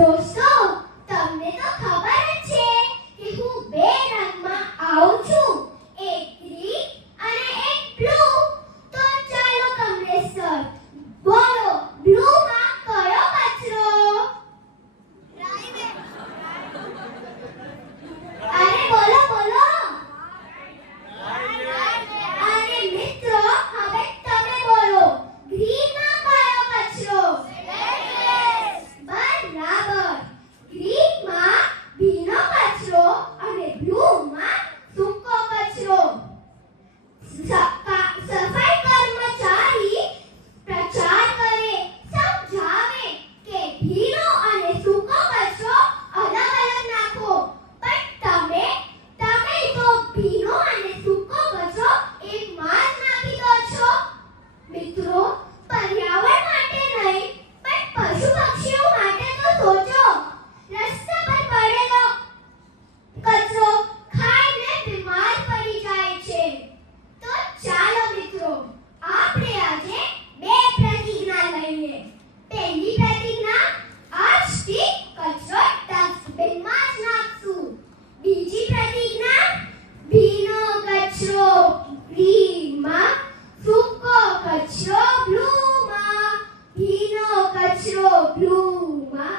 દોસ્તો, તમને તો ખબર જ છે કે હું બે રંગમાં આવું છું, એક ગ્રીન અને એક બ્લુ. તો ચાલો કમલેશ સર, બોલો બ્લુમાં કયો કચરો? અરે બોલો બોલો. અરે મિત્રો, હવે તમે બોલો, ગ્રીનમાં કયો કચરો? બરાબર. ગ્રીનમાં ભીનો કચરો અને બ્લુમાં સૂકો કચરો. સફાઈ કર્મચારી પ્રચાર કરે, સમજાવે કે ભીનો અને સૂકો કચરો અલગ અલગ નાખો. પણ તમે તો ભીનો અને સૂકો કચરો એકમાં જ નાખી દો છો. મિત્રો, પર્યાવરણ માટે નહીં પણ પશુ પક્ષીઓ માટે તો સોચો. રસ્તા પર પડેલો કચરો ખાઈને બીમાર પડી જાય છે. તો ચાલો મિત્રો, આપણે આજે બે પ્રતિજ્ઞા લઈએ. પહેલી પ્રતિજ્ઞા, આજથી કચરો ડસ્ટબિનમાં જ નાખશું. બીજી પ્રતિજ્ઞા, ભીનો કચરો ગ્રીનમાં, સૂકો કચરો બ્લુમાં. ભીનો કચરો બ્લુમાં,